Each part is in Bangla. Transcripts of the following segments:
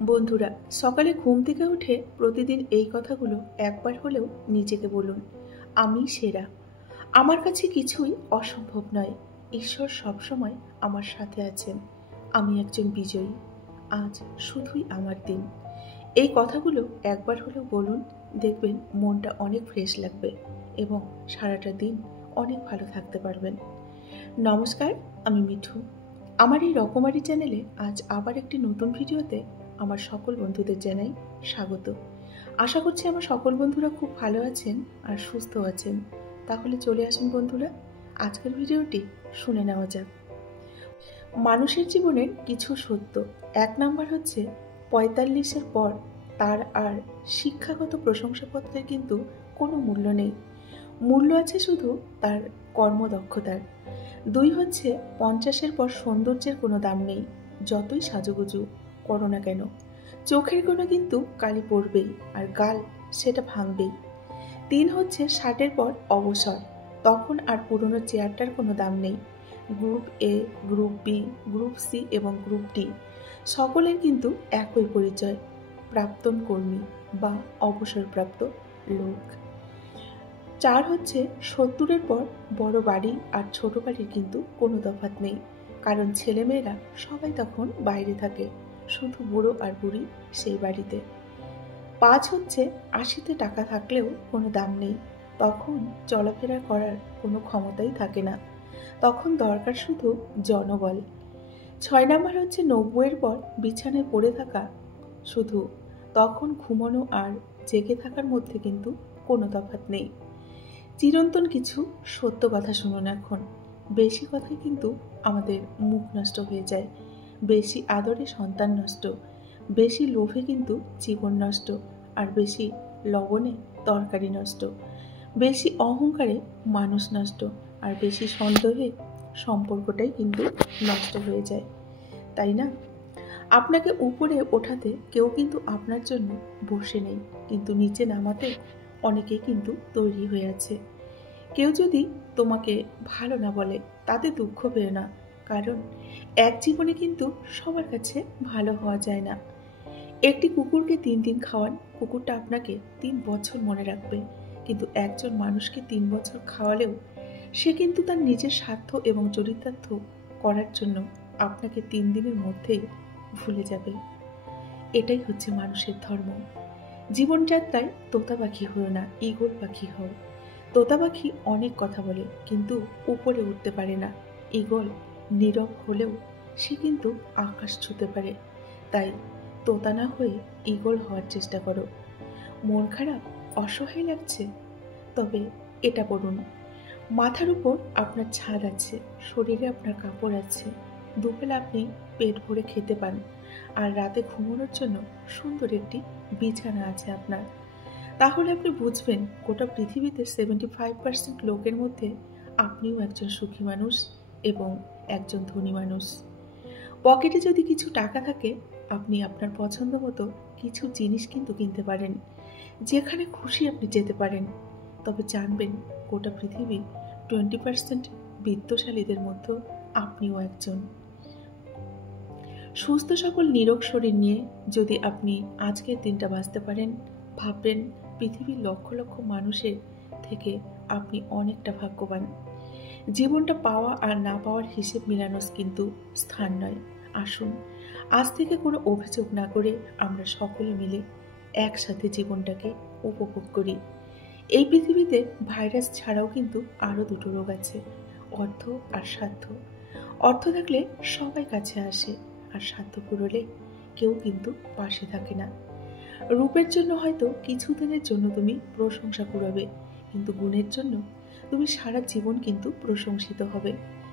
বন্ধুরা, সকালে ঘুম থেকে উঠে প্রতিদিন এই কথাগুলো একবার হলেও নিজেকে বলুন, আমি সেরা। আমার কাছে কিছুই অসম্ভব নয়। ঈশ্বর সবসময় আমার সাথে আছেন। আমি একজন বিজয়ী। আজ শুধুই আমার দিন। এই কথাগুলো একবার হলেও বলুন, দেখবেন মনটা অনেক ফ্রেশ লাগবে এবং সারাটা দিন অনেক ভালো থাকতে পারবেন। নমস্কার, আমি মিঠু। আমার এই রকমারি চ্যানেলে আজ আবার একটি নতুন ভিডিওতে আমার সকল বন্ধুদের জানাই স্বাগত। আশা করছি আমার সকল বন্ধুরা খুব ভালো আছেন আর সুস্থ আছেন। তাহলে চলে আসুন বন্ধুরা, আজকের ভিডিওটি শুনে নেওয়া যাক। মানুষের জীবনের কিছু সত্য। ১ নাম্বার হচ্ছে ৪৫-এর পর তার আর শিক্ষাগত প্রশংসাপত্রের কিন্তু কোনো মূল্য নেই। মূল্য আছে শুধু তার কর্মদক্ষতার। ২ হচ্ছে ৫০-এর পর সৌন্দর্যের কোনো দাম নেই, যতই সাজুগুজু করো না কেন। চোখের কোণে কিন্তু কালি পড়বেই আর গাল সেটা ভাঙবেই। ৩ হচ্ছে ৬০-এর পর অবসর, তখন আর পুরনো চেয়ারটার কোনো দাম নেই। Group A, group B, group C এবং গ্রুপ ডি সকলের কিন্তু একই পরিচয়, প্রাক্তন কর্মী বা অবসরপ্রাপ্ত লোক। ৪ হচ্ছে ৭০-এর পর বড় বাড়ি আর ছোট বাড়ির কিন্তু কোনো তফাৎ নেই, কারণ ছেলেমেয়েরা সবাই তখন বাইরে থাকে, শুধু বুড়ো আর বুড়ি সেই বাড়িতে। ৫ হচ্ছে ৮০-তে টাকা থাকলেও কোনো দাম নেই, তখন চলাফেরা করার কোনো ক্ষমতাই থাকে না, তখন দরকার শুধু জনবল। ৬ নাম্বার হচ্ছে ৯০-এর পর বিছানায় পড়ে থাকা, শুধু তখন ঘুমানো আর জেগে থাকার মধ্যে কিন্তু কোনো তফাৎ নেই। চিরন্তন কিছু সত্য কথা শুনুন এখন। বেশি কথায় কিন্তু আমাদের মুখ নষ্ট হয়ে যায়, বেশি আদরে সন্তান নষ্ট, বেশি লোভে কিন্তু জীবন নষ্ট, আর বেশি লবণে তরকারি নষ্ট, বেশি অহংকারে মানুষ নষ্ট, আর বেশি সন্দেহে সম্পর্কটাই কিন্তু নষ্ট হয়ে যায়, তাই না? আপনাকে উপরে ওঠাতে কেউ কিন্তু আপনার জন্য বসে নেই, কিন্তু নিচে নামাতে অনেকেই কিন্তু তৈরি হয়ে আছে। কেউ যদি তোমাকে ভালো না বলে তাতে দুঃখ পেও না, কারণ এক জীবনে কিন্তু সবার কাছে ভালো হওয়া যায় না। একটি কুকুরকে ৩ দিন খাওয়ান, কুকুরটা আপনাকে ৩ বছর মনে রাখবে, কিন্তু একজন মানুষকে ৩ বছর খাওয়ালেও সে কিন্তু তার নিজের স্বার্থ এবং চরিতার্থ করার জন্য আপনাকে ৩ দিনের মধ্যেই ভুলে যাবে। এটাই হচ্ছে মানুষের ধর্ম। জীবনযাত্রায় তোতা পাখি হও না, ঈগল পাখি হও। তোতা পাখি অনেক কথা বলে কিন্তু উপরে উঠতে পারে না। ঈগল নীরব হলেও সে কিন্তু আকাশ ছুঁতে পারে। তাই তোতা না হয়ে ঈগল হওয়ার চেষ্টা করো। মন খারাপ, অসহায় লাগছে, তবে এটা পড়ুন, মাথার উপর আপনার ছাদ আছে, শরীরে আপনার কাপড় আছে, দুবেলা আপনি পেট ভরে খেতে পান, আর রাতে ঘুমানোর জন্য সুন্দর একটি বিছানা আছে আপনার। তাহলে আপনি বুঝবেন গোটা পৃথিবীতে 75% লোকের মধ্যে আপনিও একজন সুখী মানুষ এবং একজন ধনী মানুষ। পকেটে যদি কিছু টাকা থাকে, আপনি আপনার পছন্দ মতো কিছু জিনিস কিন্তু কিনতে পারেন, যেখানে খুশি আপনি যেতে পারেন। তবে জানবেন গোটা পৃথিবী 20% বিত্তশালীদের মধ্যে আপনিও একজন। সুস্থ সবল নিরোগ শরীর নিয়ে যদি আপনি আজকের দিনটা বাঁচতে পারেন, ভাববেন পৃথিবীর লক্ষ লক্ষ মানুষের থেকে আপনি অনেকটা ভাগ্যবান। জীবনটা পাওয়া আর না পাওয়ার হিসেব মিলানোর কিন্তু স্থান নয়। আসুন আজ থেকে কোনো অভিযোগ না করে আমরা সকলে মিলে একসাথে জীবনটাকে উপভোগ করি। এই পৃথিবীতে ভাইরাস ছাড়াও কিন্তু আরও দুটো রোগ আছে, অর্থ আর স্বার্থ। অর্থ থাকলে সবাই কাছে আসে, আর স্বার্থ পুরোলে কেউ কিন্তু পাশে থাকে না। রূপের জন্য হয়তো কিছুদিনের জন্য তুমি প্রশংসা কুড়াবে, কিন্তু গুণের জন্য তুমি সারা জীবন কিন্তু প্রশংসিত হবে।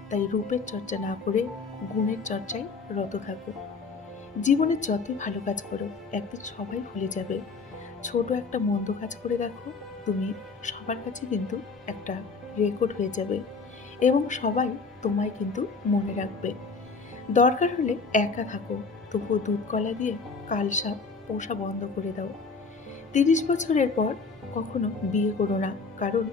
তাই রূপের চর্চা না করে গুণের চর্চায় রত থাকো। জীবনে যতই ভালো কাজ করো, একদিন সবাই ভুলে যাবে। ছোট একটা মন্দ কাজ করে দেখো, তুমি সবার কাছে কিন্তু একটা রেকর্ড হয়ে যাবে এবং সবাই তোমায় কিন্তু মনে রাখবে। দরকার হলে একা থাকো, তবুও দুধ কলা দিয়ে কাল সাপ পোষা বন্ধ করে দাও। ৩০ বছরের পর কখনো বিয়ে করো না, কারণ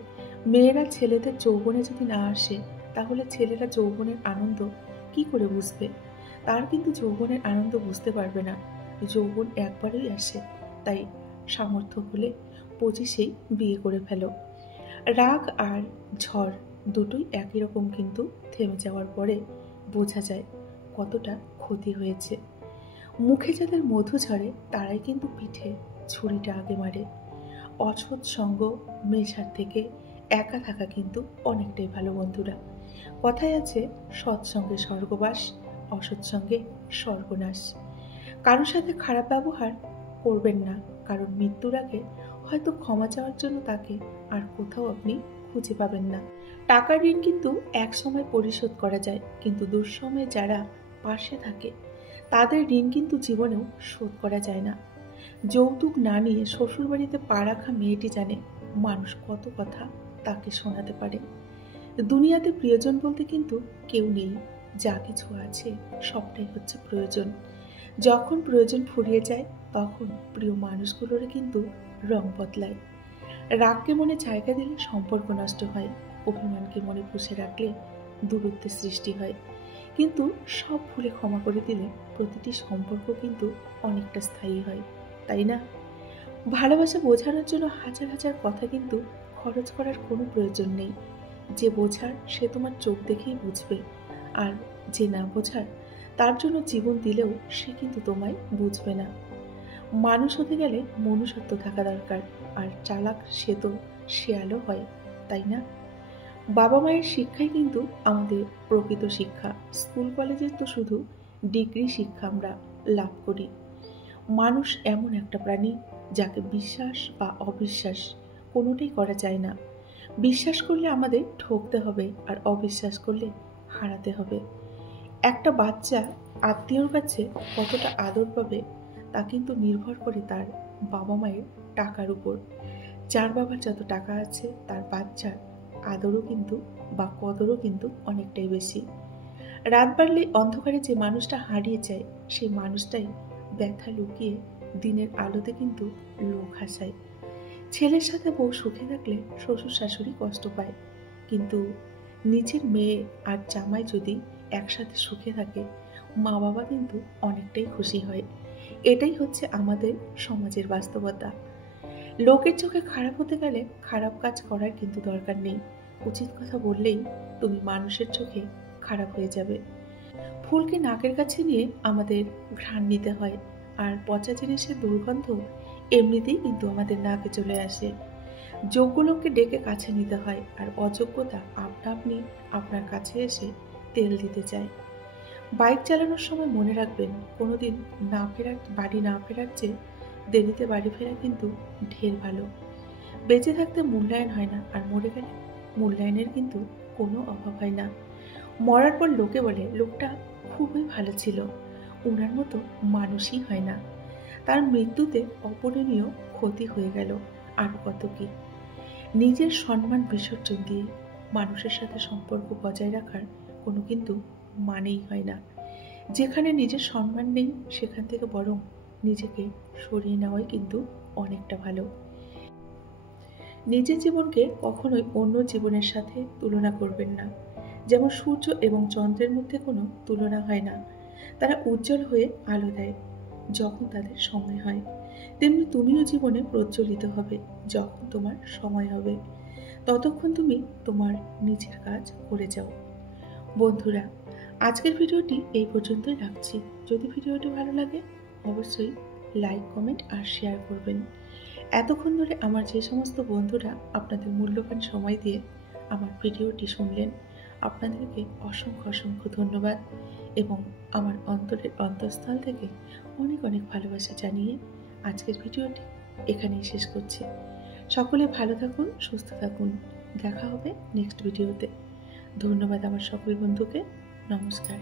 মেয়েরা ছেলেদের যৌবনে যদি না আসে, তাহলে ছেলেরা যৌবনের আনন্দ কি করে বুঝবে? তার কিন্তু যৌবনের আনন্দ বুঝতে পারবে না। যৌবন একবারই আসে, তাই সামর্থ্য হলে 25-এই বিয়ে করে ফেলো। রাগ আর ঝড় দুটোই একই রকম, কিন্তু থেমে যাওয়ার পরে বোঝা যায় কতটা ক্ষতি হয়েছে। মুখে যাদের মধু ঝরে তারাই কিন্তু পিঠে ছুরিটা আগে মারে। অসৎ সঙ্গ মেশার থেকে একা থাকা কিন্তু অনেকটাই ভালো বন্ধুরা। কথায় আছে, সৎসঙ্গে স্বর্গবাস, অসৎ সঙ্গে সর্বনাশ। কারোর সাথে খারাপ ব্যবহার করবেন না, কারণ মৃত্যুর আগে হয়তো ক্ষমা চাওয়ার জন্য তাকে আর কোথাও আপনি খুঁজে পাবেন না। টাকার ঋণ কিন্তু এক সময় পরিশোধ করা যায়, কিন্তু দুঃসময়ে যারা পাশে থাকে তাদের ঋণ কিন্তু জীবনেও শোধ করা যায় না। যৌতুক না নিয়ে শ্বশুরবাড়িতে পা রাখা মেয়েটি জানে মানুষ কত কথা তাকে শোনাতে পারে। দুনিয়াতে প্রিয়জন বলতে কিন্তু কেউ নেই, যা কিছু আছে সবটাই হচ্ছে প্রয়োজন। যখন প্রয়োজন ফুরিয়ে যায় তখন প্রিয় মানুষগুলোর কিন্তু রং বদলায়। রাগকে মনে জায়গা দিলে সম্পর্ক নষ্ট হয়, অভিমানকে মনে পুষে রাখলে দূরত্বের সৃষ্টি হয়। কিন্তু সব ভুলে ক্ষমা করে দিলে প্রতিটি সম্পর্ক কিন্তু অনেকটা স্থায়ী হয়, তাই না? ভালোবাসা বোঝানোর জন্য হাজার হাজার কথা কিন্তু খরচ করার কোনো প্রয়োজন নেই। যে বোঝার সে তোমার চোখ দেখেই বুঝবে, আর যে না বোঝার তার জন্য জীবন দিলেও সে কিন্তু তোমায় বুঝবে না। মানুষ হতে গেলে মনুষ্যত্ব থাকা দরকার, আর চালাক সে তো শেয়ালও হয়, তাই না? বাবা মায়ের শিক্ষাই কিন্তু আমাদের প্রকৃত শিক্ষা। স্কুল কলেজে তো শুধু ডিগ্রি শিক্ষা আমরা লাভ করি। মানুষ এমন একটা প্রাণী যাকে বিশ্বাস বা অবিশ্বাস কোনোটাই করা যায় না। বিশ্বাস করলে আমাদের ঠকতে হবে, আর অবিশ্বাস করলে হারাতে হবে। একটা বাচ্চা আত্মীয়র কাছে কতটা আদর পাবে তা কিন্তু নির্ভর করে তার বাবা মায়ের টাকার উপর। যার বাবার যত টাকা আছে তার বাচ্চার আদরও কিন্তু বা কদরও কিন্তু অনেকটাই বেশি। রাত বাড়লে অন্ধকারে যে মানুষটা হারিয়ে যায় সেই মানুষটাই ব্যথা লুকিয়ে দিনের আলোতে কিন্তু লোক হাসায়। ছেলের সাথে বউ সুখে থাকলে শ্বশুর শাশুড়ি কষ্ট পায়, কিন্তু নিজের মেয়ে আর জামাই যদি একসাথে সুখে থাকে মা বাবা কিন্তু অনেকটাই খুশি হয়। এটাই হচ্ছে আমাদের সমাজের বাস্তবতা। লোকের চোখে খারাপ হতে গেলে খারাপ কাজ করার কিন্তু দরকার নেই। উচিত কথা বললেই তুমি মানুষের চোখে খারাপ হয়ে যাবে। ফুলকে নাকের কাছে নিয়ে আমাদের ঘ্রাণ নিতে হয়, আর পচা জিনিসের দুর্গন্ধ এমনিতেই কিন্তু আমাদের নাকে চলে আসে। যোগ্য লোককে ডেকে কাছে নিতে হয়, আর অযোগ্যতা আপনা আপনি আপনার কাছে এসে তেল দিতে চায়। বাইক চালানোর সময় মনে রাখবেন, কোনোদিন বাড়ি না ফেরার চেয়ে দেরিতে বাড়ি ফেরা কিন্তু ঢের ভালো। বেঁচে থাকতে মূল্যায়ন হয় না, আর মরে গেলে মূল্যায়নের কিন্তু কোনো অভাব হয় না। মরার পর লোকে বলে লোকটা খুবই ভালো ছিল, ওনার মতো মানুষই হয় না। তার মৃত্যুতে অপূরণীয় ক্ষতি হয়ে গেল, আর কত কি। নিজের সম্মান বিসর্জন দিয়ে মানুষের সাথে সম্পর্ক বজায় রাখার কোনো কিন্তু মানেই হয় না। যেখানে নিজের সম্মান নেই সেখান থেকে বরং নিজেকে সরিয়ে নেওয়াই কিন্তু অনেকটা ভালো। নিজের জীবনকে কখনোই অন্য জীবনের সাথে তুলনা করবেন না। যেমন সূর্য এবং চন্দ্রের মধ্যে কোনো তুলনা হয় না, তারা উজ্জ্বল হয়ে আলো দেয় যখন তাদের সময় হয়, তেমনি তুমিও জীবনে প্রজ্বলিত হবে যখন তোমার সময় হবে। ততক্ষণ তুমি তোমার নিজের কাজ করে যাও। বন্ধুরা, আজকের ভিডিওটি এই পর্যন্তই রাখছি। যদি ভিডিওটি ভালো লাগে অবশ্যই লাইক, কমেন্ট আর শেয়ার করবেন। এতক্ষণ ধরে আমার যে সমস্ত বন্ধুরা আপনাদের মূল্যবান সময় দিয়ে আমার ভিডিওটি শুনলেন, আপনাদেরকে অসংখ্য অসংখ্য ধন্যবাদ, এবং আমার অন্তরের অন্তঃস্থল থেকে অনেক অনেক ভালোবাসা জানিয়ে আজকের ভিডিওটি এখানেই শেষ করছি। সকলে ভালো থাকুন, সুস্থ থাকুন। দেখা হবে নেক্সট ভিডিওতে। ধন্যবাদ আমার সকল বন্ধুকে। নমস্কার।